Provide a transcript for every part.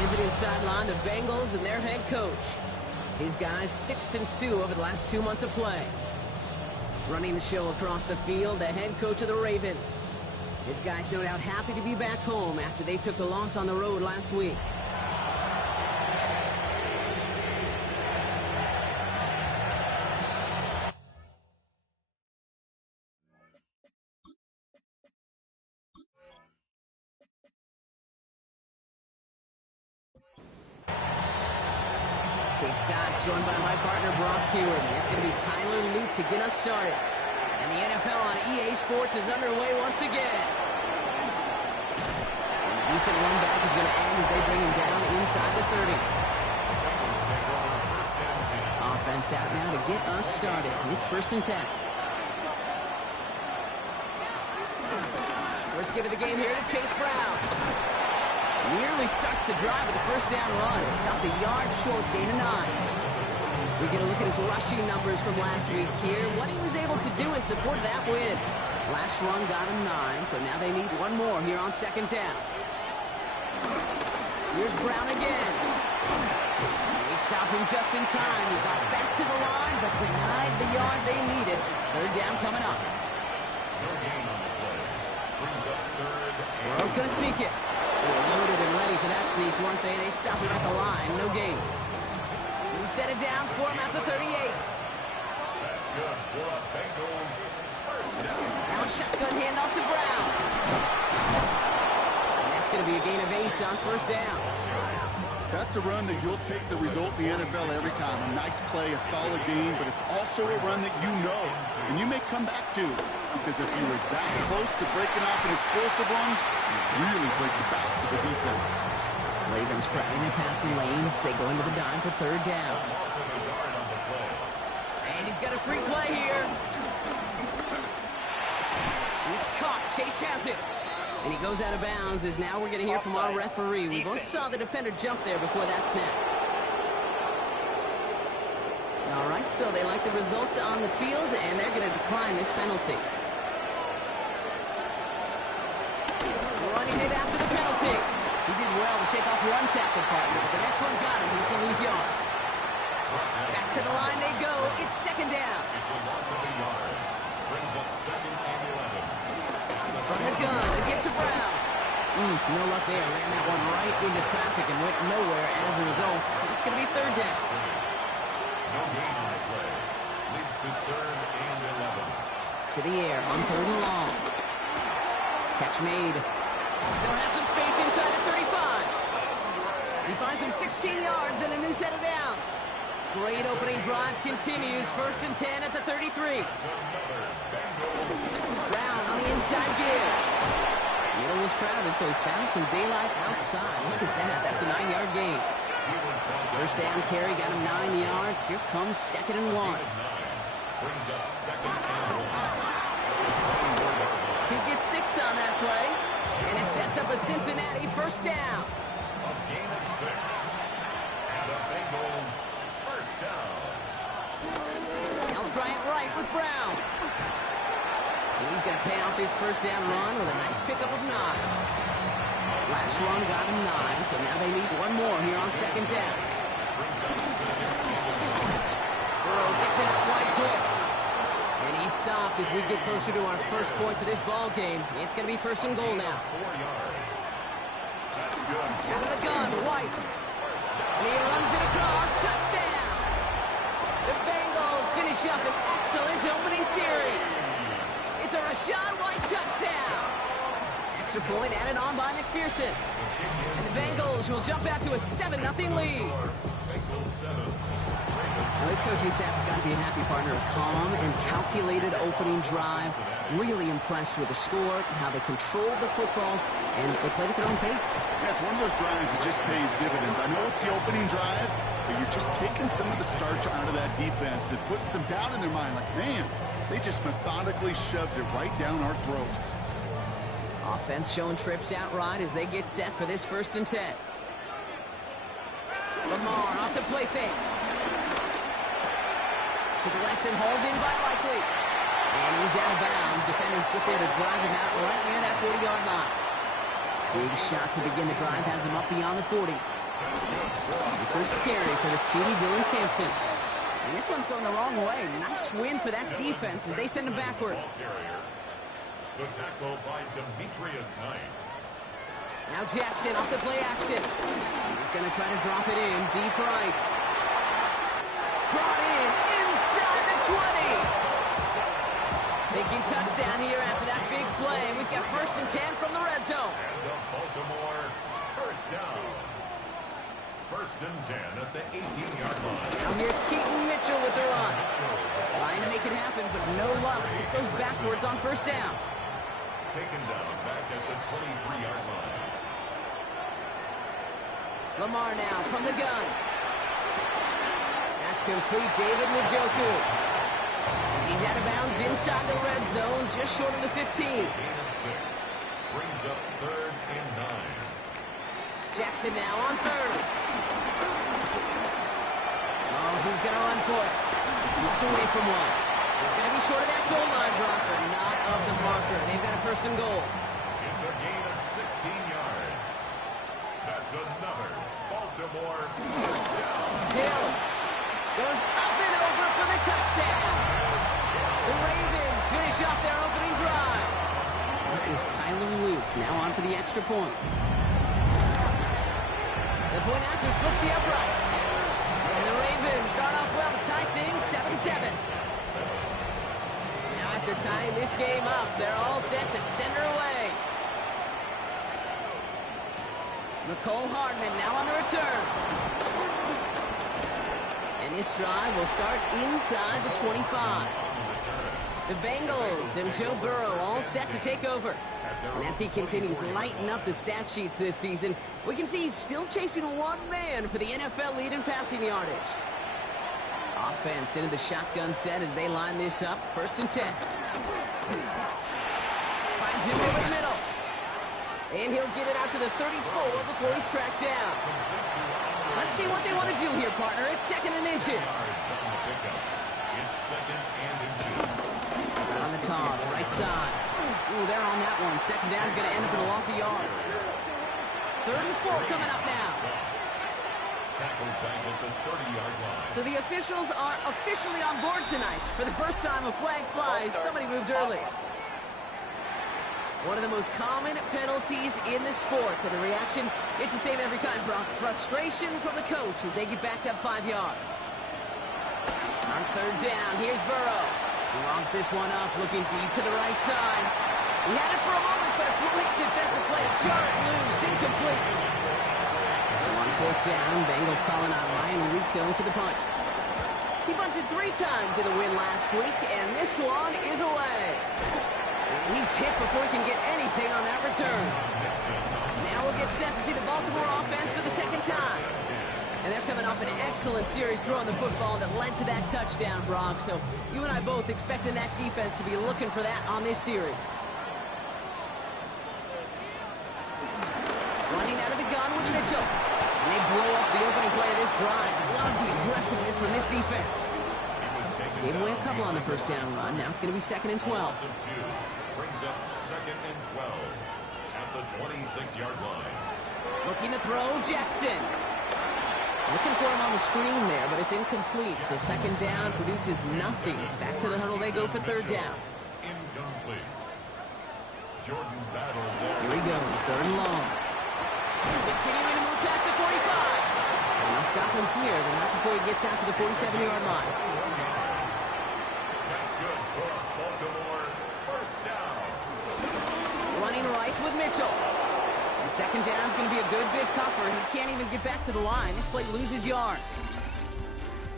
Visiting sideline, the Bengals and their head coach. His guys 6-2 over the last 2 months of play. Running the show across the field, the head coach of the Ravens. His guys no doubt happy to be back home after they took the loss on the road last week. Kate Scott joined by my partner Brock Hewitt. It's going to be Tyler Luke to get us started. And the NFL on EA Sports is underway once again. And the decent run back is going to end as they bring him down inside the 30. Offense out now to get us started. It's 1st and 10. First give of the game here to Chase Brown. Nearly starts the drive with a 1st down run. Stopped a yard short, gain of 9. We get a look at his rushing numbers from last week here. What he was able to do in support of that win. Last run got him 9, so now they need one more here on 2nd down. Here's Brown again. They stop him just in time. He got back to the line, but denied the yard they needed. 3rd down coming up. Burrow's going to sneak it. They were loaded and ready for that sneak, weren't they? They stopped him at the line. No gain. Who set it down, score him at the 38. That's good for a Bengals 1st down. Now a shotgun handoff to Brown. And that's going to be a gain of 8 on 1st down. That's a run that you'll take the result in the NFL every time. A nice play, a solid game, but it's also a run that you know and you may come back to. Because if you were that close to breaking off an explosive one, you really break the backs of the defense. Ravens crowding their passing lanes. They go into the dime for 3rd down. And he's got a free play here. It's caught. Chase has it. And he goes out of bounds as now we're going to hear from our referee. We both saw the defender jump there before that snap. All right, so they like the results on the field, and they're going to decline this penalty. Running it after the penalty. He did well to shake off one tackle partner, but the next one got him. He's going to lose yards. Back to the line they go. It's 2nd down. It's a loss of a yard. Brings up 2nd and 11. From the gun, they get to Brown. No luck there. Ran that one right into traffic and went nowhere as a result. It's going to be 3rd down. No gain on the play. Leads to 3rd and 11. To the air on 3rd and long. Catch made. Still has some space inside the 35. He finds him 16 yards and a new set of downs. Great opening drive continues. 1st and 10 at the 33. Brown on the inside give. Middle was crowded, so he found some daylight outside. Look at that. That's a 9-yard gain. 1st down carry got him 9 yards. Here comes 2nd and 1. Brings up 2nd and 1. He gets 6 on that play, and it sets up a Cincinnati 1st down. A gain of 6. And the Bengals 1st down. They'll try it right with Brown. And he's going to pay off his 1st down run with a nice pickup of 9. Last run got him 9, so now they need one more here on 2nd down. Burrow gets it out quite quick. And he stopped as we get closer to our first points of this ball game. It's going to be 1st and goal now. 4 yards. That's good. Out of the gun, White. And he runs it across. Touchdown! up an excellent opening series. It's a Rachaad White touchdown. Extra point added on by McPherson. And the Bengals will jump out to a 7-0 lead. Now, this coaching staff has got to be a happy partner. A calm and calculated opening drive. Really impressed with the score, how they controlled the football, and they played at their own pace. Yeah, it's one of those drives that just pays dividends. I know it's the opening drive, but you're just taking some of the starch out of that defense and putting some doubt in their mind. Like, man, they just methodically shoved it right down our throats. Offense showing trips out right as they get set for this 1st and 10. Lamar off the play fake. To the left and hauled in by Likely. And he's out of bounds. Defenders get there to drive him out right near that 40-yard line. Big shot to begin the drive has him up beyond the 40. The first carry for the speedy Dylan Sampson. And this one's going the wrong way. Nice win for that defense as they send him backwards. The tackle by Demetrius Knight. Now Jackson off the play action. He's going to try to drop it in deep right. Brought in inside the 20. Taking touchdown here after that big play. We've got 1st and 10 from the red zone. And the Baltimore first down. 1st and 10 at the 18-yard line. Now here's Keaton Mitchell with the run. Trying to make it happen, but no luck. This goes backwards on 1st down. Taken down back at the 23-yard line. Lamar now from the gun. That's complete. David Njoku. He's out of bounds inside the red zone, just short of the 15. Gain of 6. Brings up 3rd and 9. Jackson now on 3rd. Oh, he's going to run for it. Looks away from one. He's going to be short of that goal line, Brock, but not of the marker. They've got a 1st and goal. It's a gain of 16 yards. That's another Baltimore first down. Hill goes up and over for the touchdown. The Ravens finish off their opening drive. That is Tyler Luke now on for the extra point. The point after splits the uprights. And the Ravens start off well to tie things 7-7. Now after tying this game up, they're all set to send her away. Nicole Hardman now on the return. And this drive will start inside the 25. The Bengals and Joe Burrow all set to take over. And as he continues lighting up the stat sheets this season, we can see he's still chasing one man for the NFL lead in passing yardage. Offense into the shotgun set as they line this up. 1st and 10. Finds him over the middle. And he'll get it out to the 34 before he's tracked down. Let's see what they want to do here, partner. It's 2nd and inches. It's 2nd and inches. On the toss, right side. Ooh, they're on that one. 2nd down is going to end up in a loss of yards. 3rd and 4 coming up now. Tackled back at the 30-yard line. So the officials are officially on board tonight. For the first time a flag flies, somebody moved early. One of the most common penalties in the sport. And the reaction, it's the same every time, Brock. Frustration from the coach as they get backed up 5 yards. On 3rd down, here's Burrow. He lobs this one up, looking deep to the right side. He had it for a moment, but a great defensive play to jar it loose, incomplete. So on 4th down, Bengals calling on Ryan Luke going for the punt. He punted 3 times in the win last week, and this one is away. He's hit before he can get anything on that return. Now we'll get set to see the Baltimore offense for the 2nd time. And they're coming off an excellent series throwing the football that led to that touchdown, Brock. So you and I both expecting that defense to be looking for that on this series. Running out of the gun with Mitchell. And they blow up the opening play of this drive. Love the aggressiveness from this defense. Gave away a couple on the 1st down run. Now it's going to be 2nd and 12. Brings up 2nd and 12 at the 26-yard line. Looking to throw, Jackson. Looking for him on the screen there, but it's incomplete. So 2nd down produces nothing. Back to the huddle they go for 3rd down. Incomplete. Jordan Battle there. Here he goes, 3rd and long. Continuing to move past the 45. And they'll stop him here, but not before he gets out to the 47-yard line. good for a Baltimore first down. Running right with Mitchell. And second down is going to be a good bit tougher. He can't even get back to the line. This play loses yards.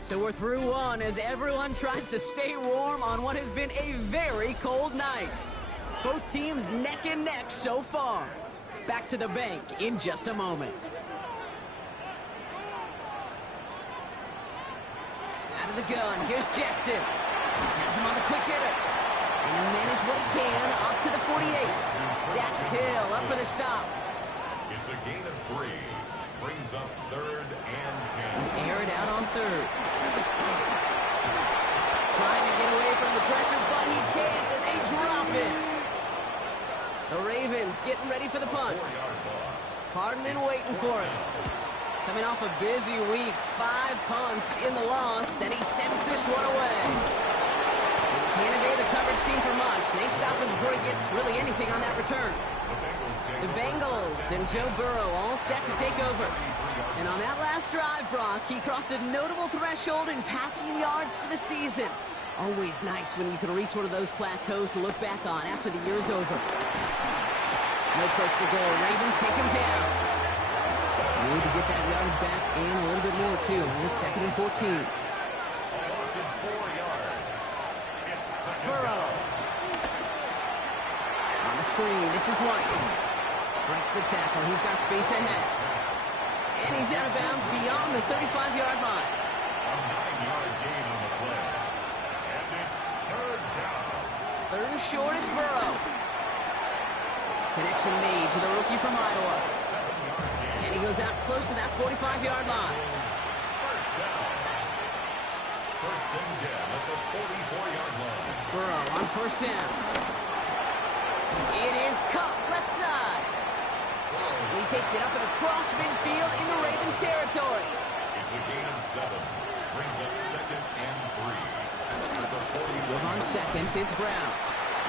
So we're through one as everyone tries to stay warm on what has been a very cold night. Both teams neck and neck so far. Back to the bank in just a moment. Out of the gun, here's Jackson. Has him on the quick hitter. And he'll manage what he can off to the 48. Dax Hill up for the stop. It's a gain of 3. Brings up 3rd and 10. Air it out on 3rd. Trying to get away from the pressure, but he can't, and they drop it. The Ravens getting ready for the punt. Hardman waiting for it. Coming off a busy week, 5 punts in the loss, and he sends this one away. He can't evade the coverage team for much. They stop him before he gets really anything on that return. The Bengals and Joe Burrow all set to take over. And on that last drive, Brock, he crossed a notable threshold in passing yards for the season. Always nice when you can reach one of those plateaus to look back on after the year's over. No place to go. Ravens take him down. Need to get that yardage back and a little bit more, too. It's 2nd and 14. Burrow. On the screen, this is White. Breaks the tackle. He's got space ahead. And he's out of bounds beyond the 35-yard line. A 9-yard gain on the play. And it's 3rd down. 3rd and short, it's Burrow. Connection made to the rookie from Iowa. 7-yard gain. And he goes out close to that 45-yard line. First down. 1st and 10 at the 44-yard line. Burrow on 1st down. It is Cup, left side. He takes it up and across midfield in the Ravens territory. It's a gain of 7. Brings up 2nd and 3. At the 40. With on 2nd, it's Brown.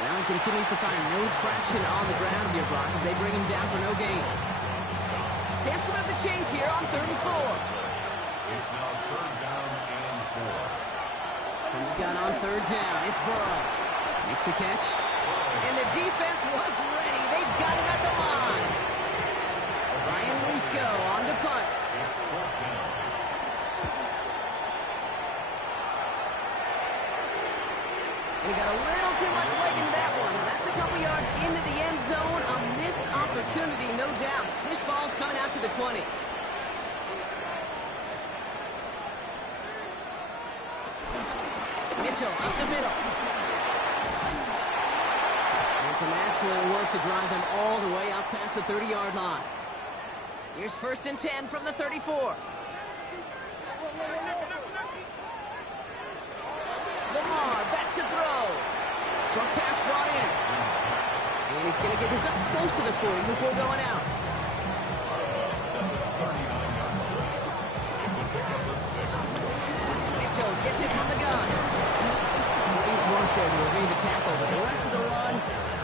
Now he continues to find no traction on the ground here, Brock, as they bring him down for no gain. Chance to move the chains here on 3rd and 4. It's now 3rd down and 4. From the gun on 3rd down, it's Burrow. Makes the catch. And the defense was ready. They got him at the line. Ryan Rico on the punt. It's 4th down. And he got a little too much leg into that one. That's a couple yards into the end zone. A missed opportunity, no doubt. This ball's coming out to the 20. Mitchell up the middle. And some excellent work to drive them all the way out past the 30-yard line. Here's 1st and 10 from the 34. Lamar back to throw. Short pass brought in. And he's going to get this up close to the 40 before going out. Mitchell gets it from the gun. Great work there to evade the tackle, but the rest of the run,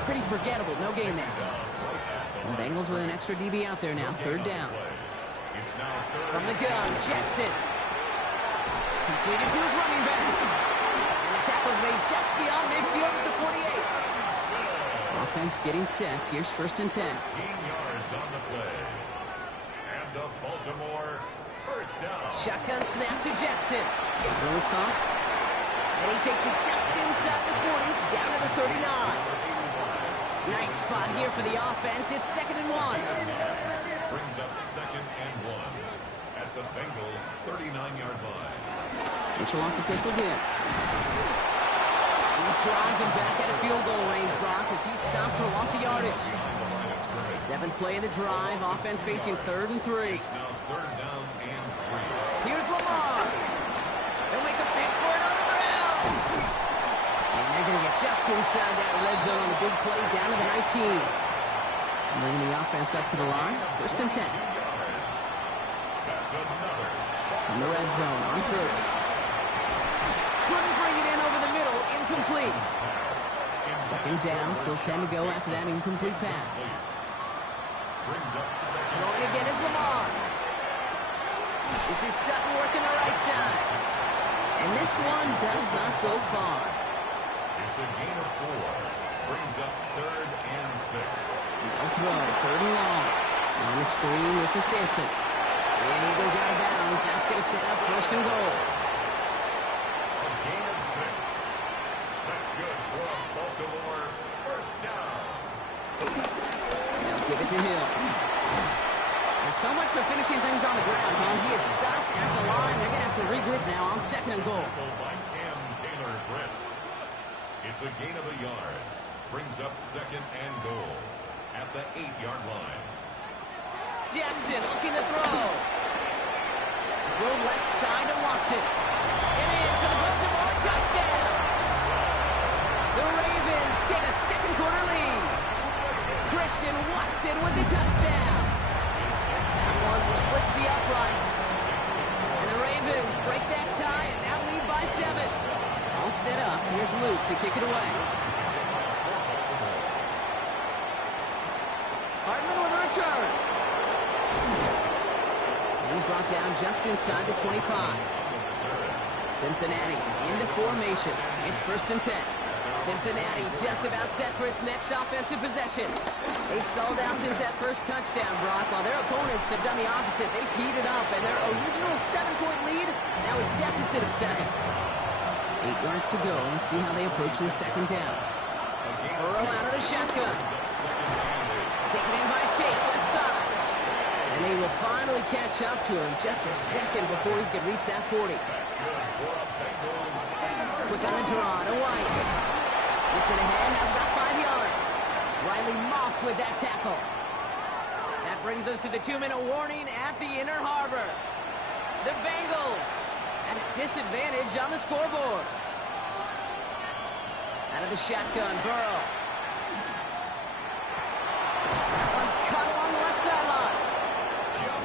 pretty forgettable. No gain there. And Bengals with an extra DB out there now. 3rd down. From the gun, Jackson. Completed to his running back. And the tackle's made just beyond midfield at the 48. Offense getting set. Here's 1st and 10. 15 yards on the play. And the Baltimore first down. Shotgun snap to Jackson. Throw is caught. And he takes it just inside the 40, down to the 39. Nice spot here for the offense. It's 2nd and 1. Brings up 2nd and 1 at the Bengals 39-yard line. Mitchell off the pistol again. And this drives him back at a field goal range, Brock, as he's stopped for loss of yardage. 7th play of the drive. Offense facing 3rd and 3. Now 3rd down and 3. Here's Lamar. They'll make a big for it on the ground. And they're going to get just inside that red zone on the big play down to the 19. Bringing the offense up to the line. 1st and 10. That's another. In the red zone on 1st. Couldn't bring it in over the middle. Incomplete. 2nd down. Still 10 to go after that incomplete pass. Brings up 2nd. Going again is Lamar. This is Sutton working the right side. And this one does not go far. It's a gain of 4. Brings up 3rd and 6. No throw, 3rd and long. On the screen, this is Sampson. And he goes out of bounds. That's going to set up 1st and goal. A gain of 6. That's good for a Baltimore 1st down. Now give it to Hill. There's so much for finishing things on the ground, huh? He is stopped at the line. They're going to have to regroup now on 2nd and goal. By Cam Taylor-Britt. It's a gain of a yard. Brings up 2nd and goal at the 8-yard line. Jackson looking to throw. Throw left side to Watson. Get in for the Baltimore touchdown. The Ravens take a 2nd quarter lead. Christian Watson with the touchdown. That one splits the uprights. And the Ravens break that tie and now lead by 7. All set up. Here's Luke to kick it away. Hartman with a return. And he's brought down just inside the 25. Cincinnati into formation. It's 1st and 10. Cincinnati just about set for its next offensive possession. They've stalled out since that first touchdown, Brock, while their opponents have done the opposite. They've heated up, and their original 7-point lead, now a deficit of 7. 8 yards to go. Let's see how they approach the 2nd down. Burrow out of the shotgun. Taken in by Chase, left side. And they will finally catch up to him just a second before he can reach that 40. Quick on the draw to White. Gets it ahead, has about 5 yards. Riley Moss with that tackle. That brings us to the 2-minute warning at the Inner Harbor. The Bengals at a disadvantage on the scoreboard. Out of the shotgun, Burrow. That one's cut along the left sideline.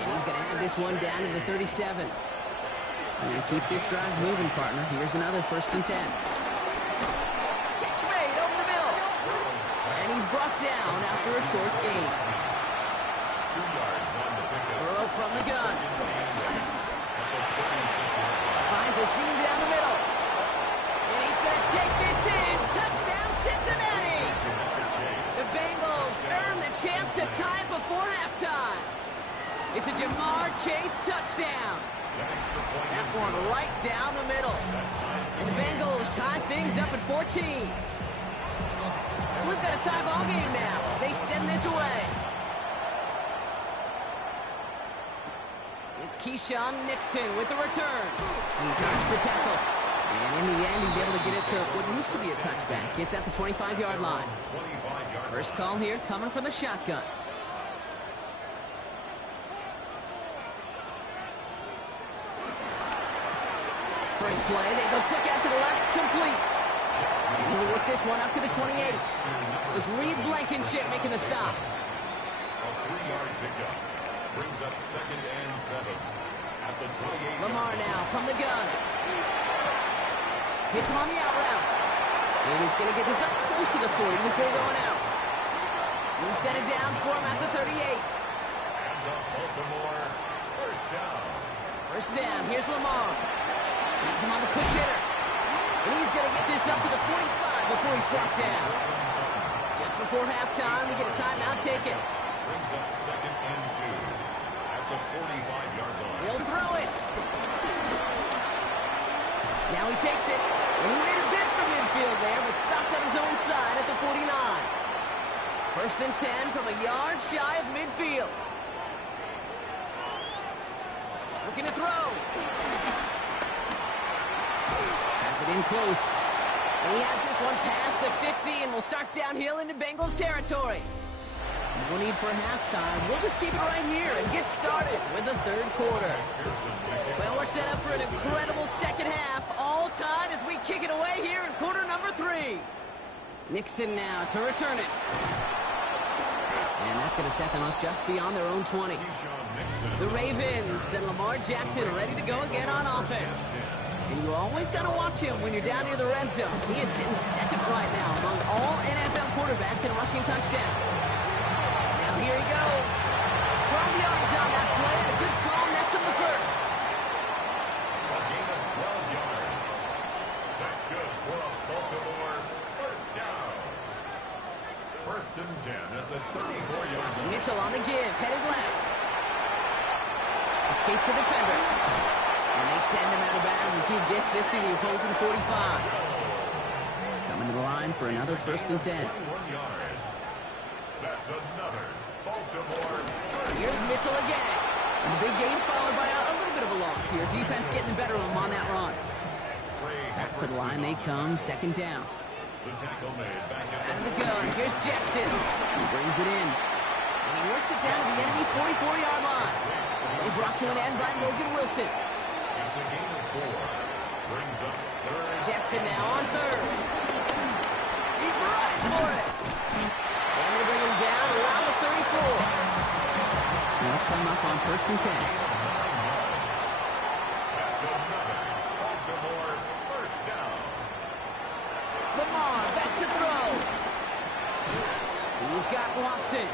And he's going to have this one down to the 37. And keep this drive moving, partner. Here's another 1st and 10. Catch made over the middle. And he's brought down after a short gain. 2 yards on the pickup. Burrow from the gun. Finds a seam down the middle. And he's going to take this in. Touchdown, Cincinnati. The Bengals earn the chance to tie it before halftime. It's a Jamar Chase touchdown. That one right down the middle. And the Bengals tie things up at 14. So we've got a tie ball game now as they send this away. It's Keyshawn Nixon with the return. He dodged the tackle. And in the end, he's able to get it to what used to be a touchback. It's at the 25-yard line. First call here coming from the shotgun. First play, they go quick out to the left, complete. And he'll work this one up to the 28. It was Reed Blankenship making the stop. A 3-yard pickup. Brings up 2nd and 7 at the 28. Lamar now from the gun. Hits him on the out route. And he's going to get this up close to the 40 before going out. We set it down, score him at the 38. And the Baltimore 1st down. First down, here's Lamar. He's him on the quick hitter. And he's going to get this up to the 45 before he's brought down. Just before halftime, we get a timeout taken. Brings up 2nd and 2 at the 45-yard line. He'll throw it. Now he takes it. And he made a bid for midfield there, but stopped on his own side at the 49. 1st and 10 from a yard shy of midfield. Looking to throw. Has it in close. And he has this one past the 50 and will start downhill into Bengals territory. No need for halftime. We'll just keep it right here and get started with the 3rd quarter. Well, we're set up for an incredible 2nd half. All tied as we kick it away here in quarter number 3. Nixon now to return it. And that's going to set them up just beyond their own 20. The Ravens and Lamar Jackson ready to go again on offense. And you always got to watch him when you're down near the red zone. He is sitting 2nd right now among all NFL quarterbacks in rushing touchdowns. Now here he goes. 12 yards on that play. And a good call nets him the 1st. A gain of 12 yards. That's good for a Baltimore and 10 at the 34-yard line. Mitchell on the give, headed left. Escapes the defender. And they send him out of bounds as he gets this to the opposing 45. Coming to the line for another 1st and 10. 21 yards. That's another Baltimore. Here's Mitchell again. And the big gain followed by a little bit of a loss here. Defense getting the better of him on that run. Back to the line they come, 2nd down. The tackle made back Out of the gun, here's Jackson. He brings it in. And he works it down to the enemy 44-yard line. They brought to an end by Logan Wilson. It's a gain of 4. Brings up 3rd. Jackson now on 3rd. He's running for it. And they bring him down around the 34. They'll come up on 1st and 10. That's another Baltimore 1st down. Lamar back to throw. He's got Watson.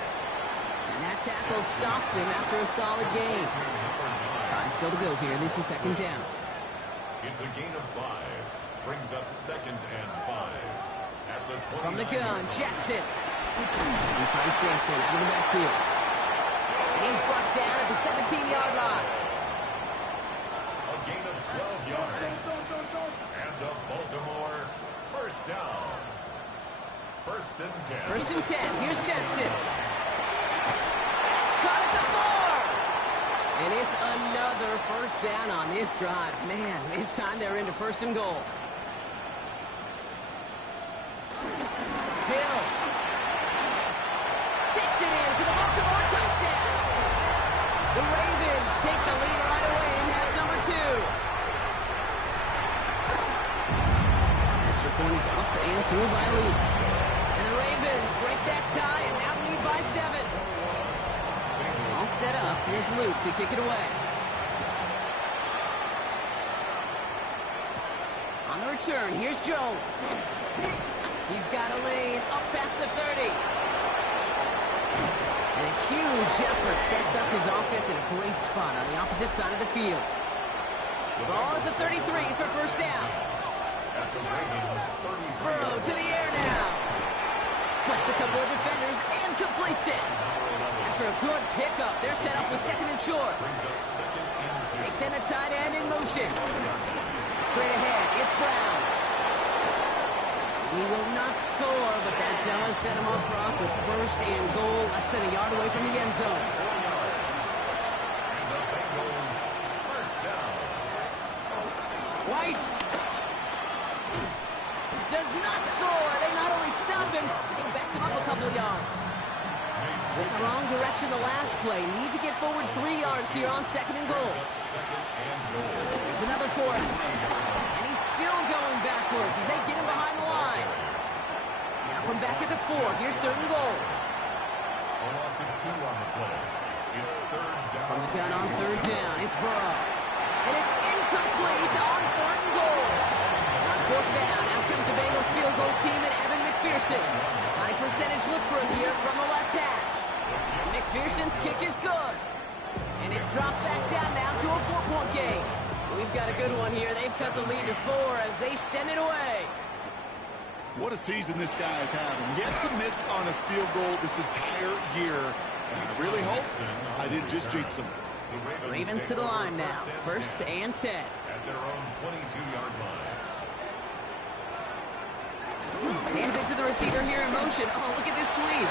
And that tackle stops him after a solid gain. 5 still to go here. This is 2nd down. It's a gain of 5. Brings up 2nd and 5. At the 20. From the gun, Jackson. He finds Sampson out of the backfield. And he's brought down at the 17-yard line. A gain of 12 yards. And a Baltimore 1st down. 1st and 10. 1st and 10. Here's Jackson. It's caught at the 4. And it's another 1st down on this drive. Man, this time they're into 1st and goal. Hill takes it in for the Baltimore touchdown. The Ravens take the lead right away in half number 2. Extra point is up and through by Luke. And the Ravens break that tie and now lead by 7. All set up. Here's Luke to kick it away. On the return, here's Jones. He's got a lane up past the 30. And a huge effort sets up his offense in a great spot on the opposite side of the field. The ball at the 33 for 1st down. At the Ravens 33. Burrow to the air now. Splits a couple of defenders and completes it. After a good pickup, they're set up with 2nd and short. Brings up 2nd and 2. They send a tight end in motion. Straight ahead, it's Brown. He will not score, but that does set him up front with 1st and goal, less than a yard away from the end zone. 4 yards. And the Bengals 1st down. White does not score. They not only stop him, they backed him up a couple of yards. Went the wrong direction the last play. Need to get forward 3 yards here on 2nd and goal. 2nd and goal. There's another 4. And he's still going backwards as they get him behind the line. Now from back at the 4, here's 3rd and goal. A loss of 2 on the play. It's 3rd down. From the gun on 3rd down, it's Burrow. And it's incomplete on 3rd and goal. On 4th down, out comes the Bengals field goal team and Evan McPherson. High percentage look for him here from the left hash. McPherson's kick is good. And it's dropped back down now to a 4-point game. We've got a good one here. They've cut the lead to 4 as they send it away. What a season this guy is having. Yet to miss on a field goal this entire year. And I really hope I didn't just jinx him. Ravens to the line now. 1st and 10. At their own 22-yard line. Hands it to the receiver here in motion. Oh, look at this sweep.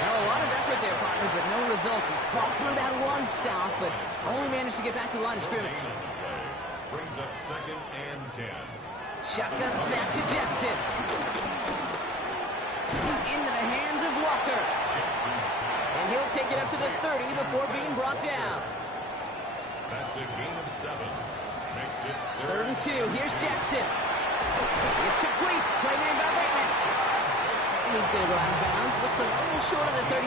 Well, a lot of effort there, partner, but no results. He fought through that one stop, but only managed to get back to the line of scrimmage. Brings up 2nd and 10. Shotgun snap to Jackson. Into the hands of Walker. And he'll take it up to the 30 before being brought down. That's a gain of 7. Makes it 3rd and 2. Here's Jackson. It's complete. Play made by Bateman. He's going to go out of bounds. Looks a little short of the 35.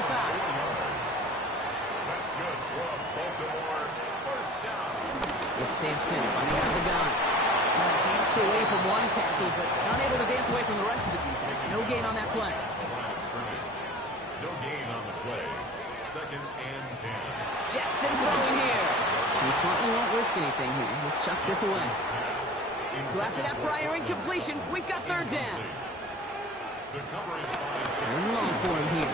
That's good for a Baltimore 1st down. It's Sampson on the out of the gun. Danced away from one tackle, but unable to dance away from the rest of the defense. No gain on that play. No gain on the play. 2nd and 10. Jackson throwing here. He smartly won't risk anything here. Just chucks this away. So after that prior incompletion, we've got 3rd down. The coverage by Third and long for him here.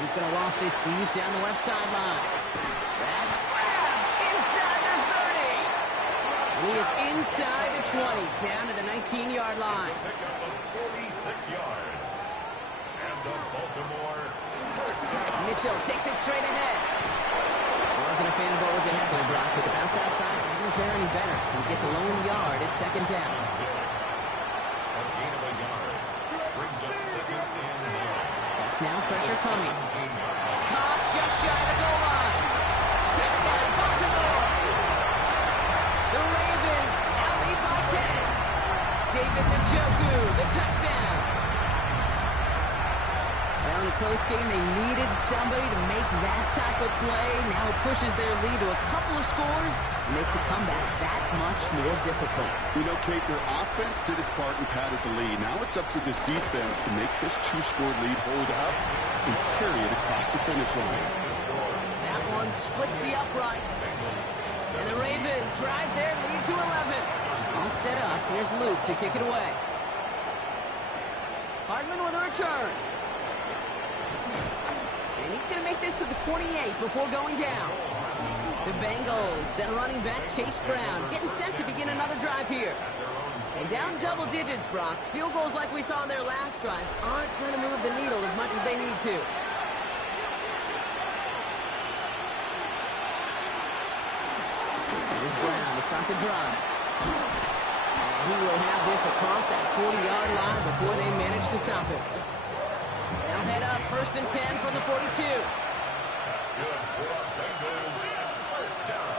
He's going to loft this deep down the left sideline. That's grabbed inside the 30. He is inside the 20, down to the 19-yard line. a pickup of 46 yards. And the Baltimore first down. Mitchell takes it straight ahead. Wasn't a fan of what was ahead there, Brock, but the bounce outside doesn't fare any better. He gets a lone yard at second down. A gain of a yard. Brings up second and 9. Now pressure coming. 17-yard line. Caught just shy of the goal line. Touchdown, Baltimore. The Ravens now lead by 10. David Njoku, the touchdown. Now in a close game, they needed somebody to make that type of play. Now it pushes their lead to a couple of scores and makes a comeback that much more difficult. You know, Kate, their offense did its part and padded the lead. Now it's up to this defense to make this 2-score lead hold up and carry it across the finish line. That one splits the uprights. And the Ravens drive their lead to 11. All set up. Here's Luke to kick it away. Hardman with a return. And he's going to make this to the 28 before going down. The Bengals, then running back Chase Brown, getting set to begin another drive here. And down double digits, Brock. Field goals like we saw in their last drive aren't going to move the needle as much as they need to. Here's Brown to start the drive. And he will have this across that 40-yard line before they manage to stop him. Now head up, 1st and 10 from the 42. That's good for the Bengals. First down.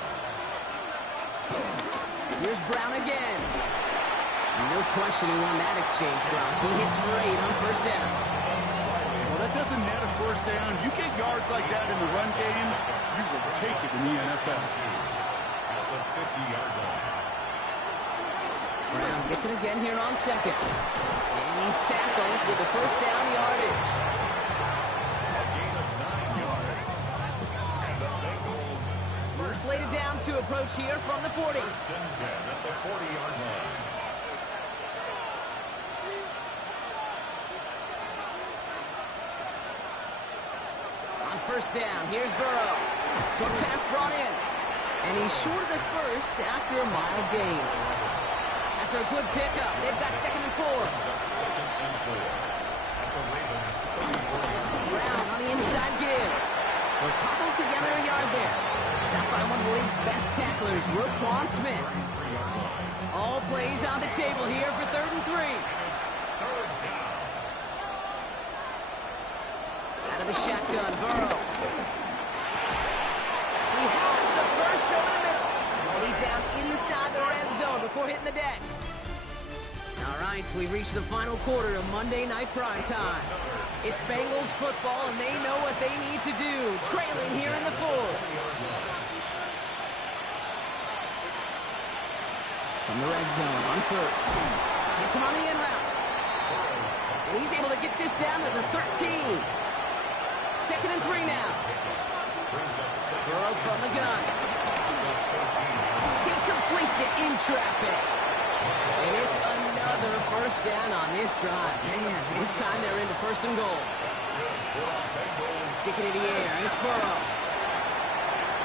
Here's Brown again. No question who won that exchange, Brown. He hits for 8 on 1st down. Well, that doesn't net a first down. You get yards like that in the run game, you will take it in the NFL. At the 50-yard line. Brown gets it again here on 2nd. And he's tackled with the 1st down yardage. A gain of 9 yards. And the Bengals More slated downs to approach here from the 40. 1st and 10 at the 40-yard line. On 1st down, here's Burrow. Short pass brought in. And he's short of the 1st after a mile gain. After a good pickup, they've got 2nd and 4. Second and 4. At the Ravens 34-yard line. Brown on the inside give. They'll cobble together a yard there. Stopped by one of the league's best tacklers, Roquan Smith. 3-yard line. All plays on the table here for 3rd and 3. Third down. Out of the shotgun, Burrow. He has the first over the middle. And he's down inside the red zone before hitting the deck. All right, we reach the final quarter of Monday Night Prime Time. It's Bengals football, and they know what they need to do, trailing here in the fourth. From the red zone on 1st. Gets him on the in route. And he's able to get this down to the 13. 2nd and 3 now. Burrow from the gun. He completes it in traffic. And it's another 1st down on this drive. Man, this time they're into 1st and goal. Sticking it in the air. It's Burrow.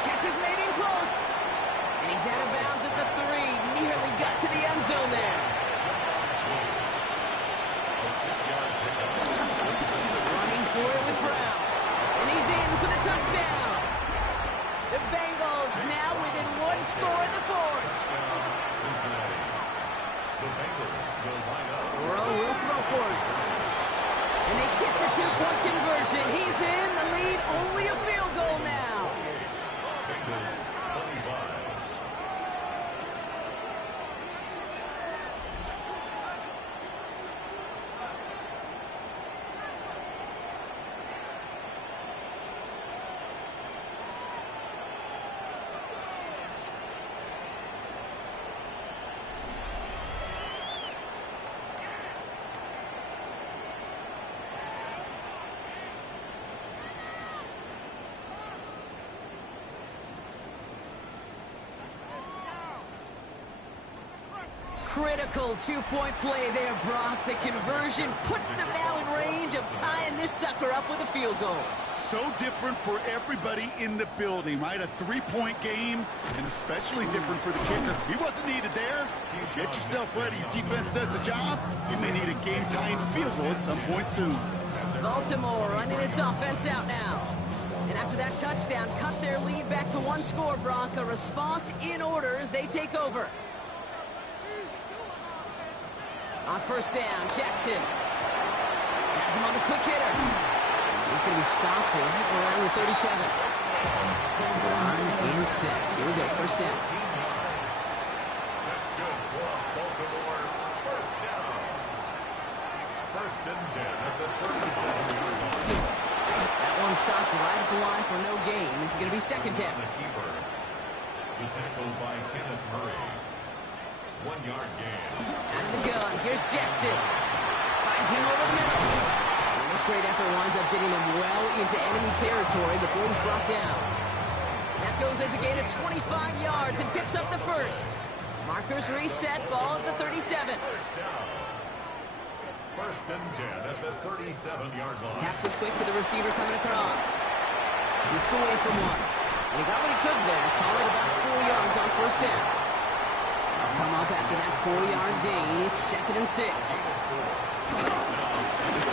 Catch is made in close. And he's out of bounds at the 3. Nearly got to the end zone there. Running for it with Brown. And he's in for the touchdown. The Bengals now within 1 score in the 4th. Cincinnati. The Bengals will line up. Burrow will throw for it. And they get the 2-point conversion. He's in. The lead only a field goal now. Bengals 25. Critical two-point play there, Brock. The conversion puts them now in range of tying this sucker up with a field goal. So different for everybody in the building, right? A three-point game, and especially different for the kicker. He wasn't needed there. Get yourself ready. Your defense does the job. You may need a game-tying field goal at some point soon. Baltimore running its offense out now. And after that touchdown, cut their lead back to one score, Brock. A response in order as they take over. On first down, Jackson has him on the quick hitter. He's going to be stopped right around the 37. Line and set. Here we go, first down. That's good for Baltimore. First down. First and 10 at the 37-yard line. That one stopped right at the line for no gain. This is going to be second down. The keeper. He tackled by Kenneth Murray. 1-yard gain. Out of the gun, here's Jackson. Finds him over the middle. And this great effort winds up getting them well into enemy territory before he's brought down. That goes as a gain of 25 yards and picks up the first. Markers reset, ball at the 37. First down. First and 10 at the 37-yard line. Taps it quick to the receiver coming across. Zooks away from one. And he got what he could there. Call it about 4 yards on first down. Come up after that 4-yard gain. It's second and 6.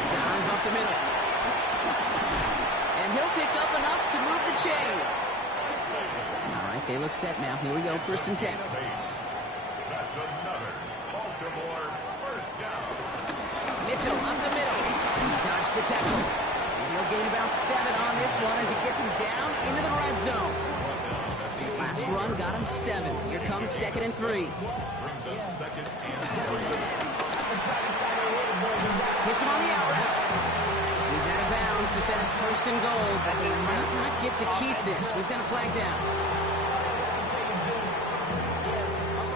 Dive up the middle. And he'll pick up enough to move the chains. All right, they look set now. Here we go, first and 10. That's another Baltimore first down. Mitchell up the middle. Dodged the tackle. And he'll gain about 7 on this one as he gets him down into the red zone. Last run got him 7. Here comes second and 3. Brings up second and 3. Hits him on the out route. He's out of bounds to set up first and goal, but he might not get to keep this. We've got a flag down.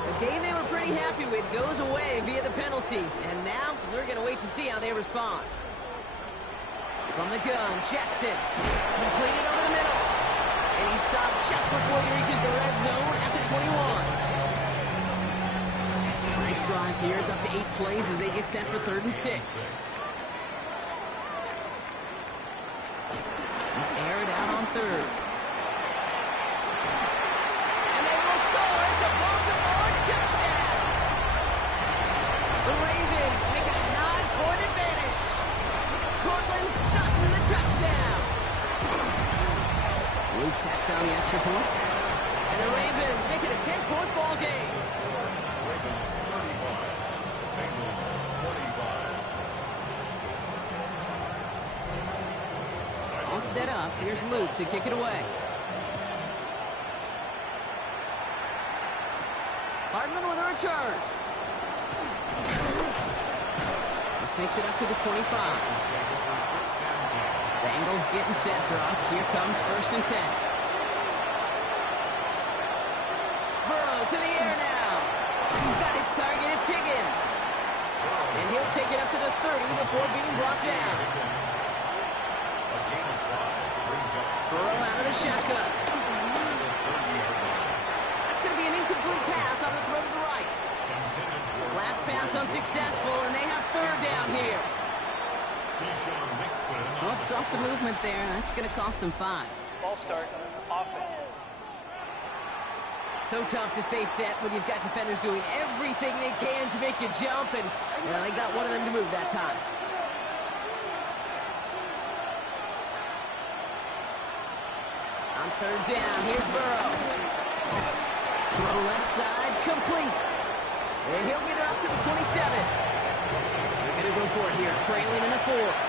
The game they were pretty happy with goes away via the penalty, and now we're going to wait to see how they respond. From the gun, Jackson completed over the middle. And he stopped just before he reaches the red zone at the 21. Nice drive here. It's up to 8 plays as they get set for third and 6. Air it out on third. And they will score. It's a Baltimore touchdown. The Ravens make it a 9-point advantage. Cortland Sutton the touchdown. Luke tacks on the extra point. And the Ravens make it a 10-point ball game. Ravens 35. Bengals 45. All set up. Here's Luke to kick it away. Hardman with a return. This makes it up to the 25. Bengals getting set, Brock. Here comes first and 10. Burrow to the air now. Got his target, it's Higgins. And he'll take it up to the 30 before being brought down. Burrow out of the shotgun. That's going to be an incomplete pass on the throw to the right. Last pass unsuccessful, and they have third down here. Oops, saw some movement there. That's going to cost them 5. Ball start, offense. So tough to stay set when you've got defenders doing everything they can to make you jump, and well, they got one of them to move that time. On third down, here's Burrow. Throw left side, complete. And he'll get it up to the 27. They're going to go for it here, trailing in the 4th.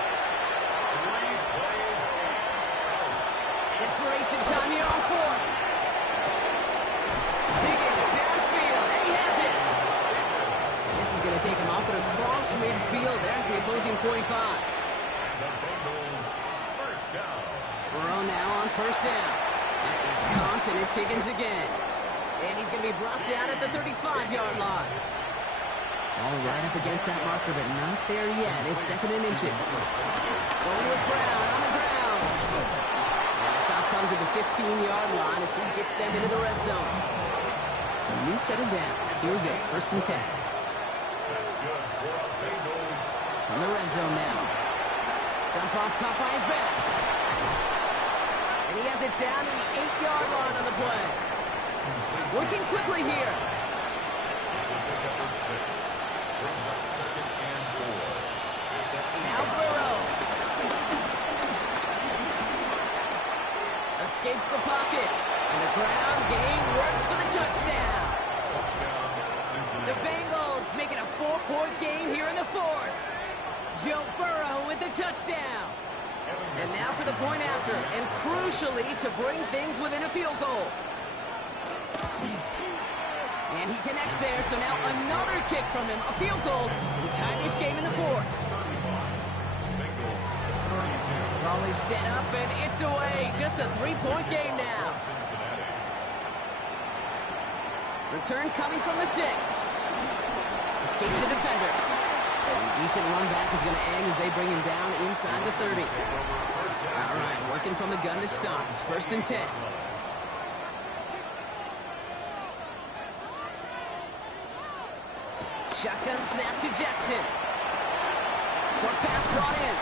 Desperation time here on 4th. Higgins downfield, and he has it. And this is going to take him up and across midfield there at the opposing 45. The Bengals first down. Burrow now on first down. That is comped, and it's Higgins again. And he's going to be brought down at the 35-yard line. All right up against that marker, but not there yet. It's second and inches. Going with Brown on the ground. And the stop comes at the 15-yard line as he gets them into the red zone. So a new set of downs. Here we go, first and 10. In the red zone now. Jump off, caught by his back. And he has it down to the 8-yard line on the play. Working quickly here. It's a pickup of 6. Brings up 2nd and 4. Now Burrow. Escapes the pocket. And the ground game works for the touchdown. Touchdown, Cincinnati. The Bengals making a 4-point game here in the 4th. Joe Burrow with the touchdown. And now for the point after, and crucially to bring things within a field goal. And he connects there, so now another kick from him, a field goal. We tie this game in the 4th. Bengals 32. Raleigh set up, and it's away. Just a 3-point game now. Cincinnati. Return coming from the 6. Escapes the defender. And decent run back is going to end as they bring him down inside the 30. All right, working from the gun to Stocks. 1st and 10. Shotgun snap to Jackson. Short pass brought in.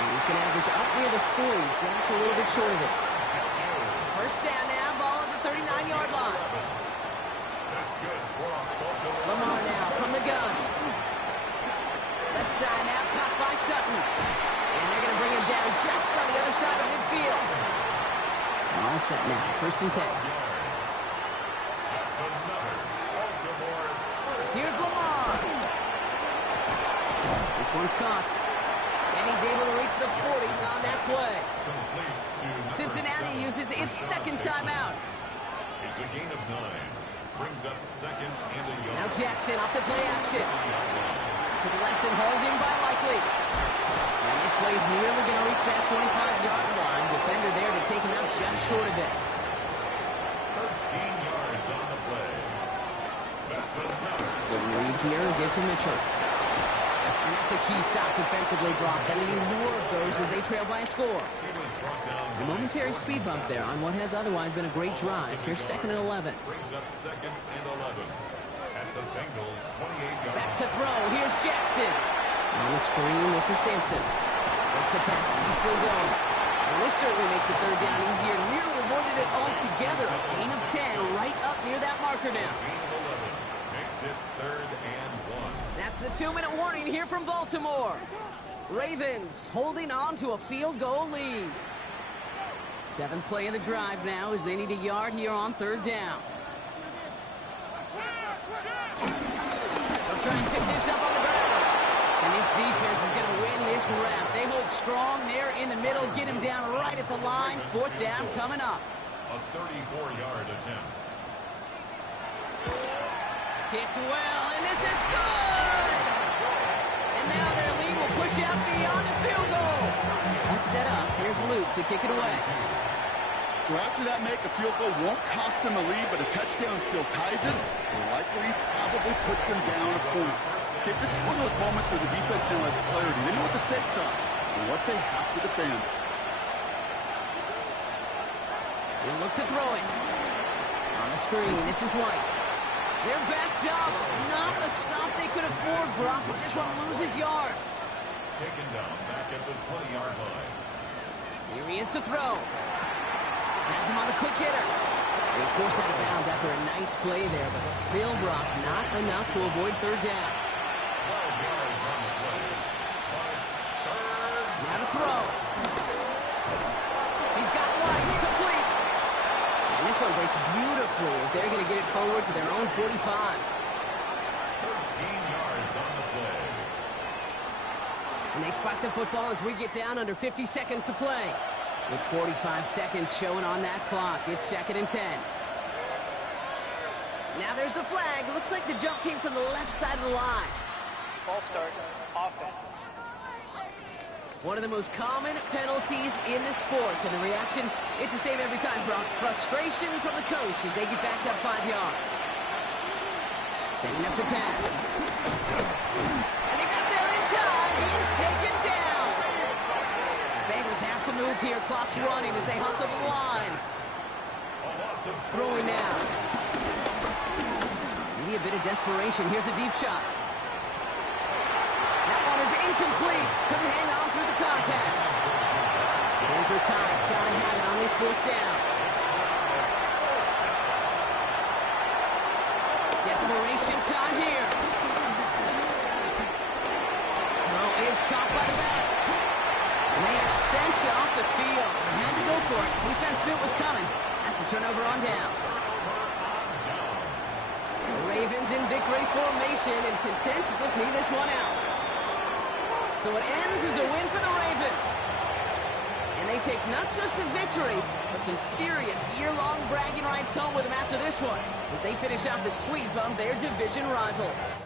And he's going to have this up near the 40, just a little bit short of it. 1st down now, ball at the 39-yard line. That's good. Lamar now from the gun. Left side now, caught by Sutton. And they're going to bring him down just on the other side of midfield. All set now, 1st and 10. That's another Baltimore. Here's Lamar. This one's caught. And he's able to reach the 40 on that play. Complete to number Cincinnati 7. uses its second timeout. It's a gain of 9. Brings up 2nd and a yard. Now Jackson off the play action. To the left and hauled in by Likely. And this play is nearly going to reach that 25-yard line. Defender there to take him out just short of it. 13 yards on the play. That's another. So read here and give to Mitchell. And that's a key stop defensively, Brock. They need more of those as they trail by a score. He was brought down. A momentary speed bump there on what has otherwise been a great drive. Here's 2nd and 11. Brings up 2nd and 11. At the Bengals 28-yard. Back to throw. Here's Jackson. On the screen, this is Sampson. Breaks the tackle. He's still going. And this certainly makes the 3rd down easier. Nearly avoided it altogether. A gain of 10 right up near that marker now. Gain of 11. Makes it 3rd and 1. That's the 2-minute warning here from Baltimore. Ravens holding on to a field goal lead. 7th play of the drive now as they need a yard here on 3rd down. They'll try and pick this up on the ground. And this defense is going to win this rep. They hold strong there in the middle, get him down right at the line. 4th down coming up. A 34-yard attempt. Kicked well, and this is good! And now their lead will push out beyond the field goal. All set up. Here's Luke to kick it away. So after that make, a field goal won't cost him a lead, but a touchdown still ties it. Likely probably puts him down a point. Okay, this is one of those moments where the defense now has clarity. They know what the stakes are and what they have to defend. They'll look to throw it. On the screen, this is White. They're backed up. Not a stop they could afford, Brock, as this one loses yards. Taken down back at the 20-yard line. Here he is to throw. Has him on the quick hitter. He's forced out of bounds after a nice play there, but still, Brock, not enough to avoid 3rd down. 12 yards on the play. But it's 3rd. Now to throw. He's got White complete. And this one breaks beautifully as they're going to get it forward to their own 45. 13 yards on the play. And they spike the football as we get down under 50 seconds to play. With 45 seconds showing on that clock, it's 2nd and 10. Now there's the flag. Looks like the jump came from the left side of the line. Ball start, offense. One of the most common penalties in the sport, and the reaction, it's the same every time, Brock. Frustration from the coach as they get backed up 5 yards. Setting up to pass. And they got there in time. He's taken down. Bengals have to move here. Clock's running as they hustle the line. Throwing now. Maybe a bit of desperation. Here's a deep shot. That one Incomplete. Couldn't hang on through the contact. Hands are tied. Gotta have it on this fourth down. Desperation time here. Throw is caught by the back. And they are sent off the field. They had to go for it. Defense knew it was coming. That's a turnover on downs. The Ravens in victory formation and content to just need this one out. So it ends as a win for the Ravens. And they take not just a victory, but some serious year-long bragging rights home with them after this one, as they finish off the sweep of their division rivals.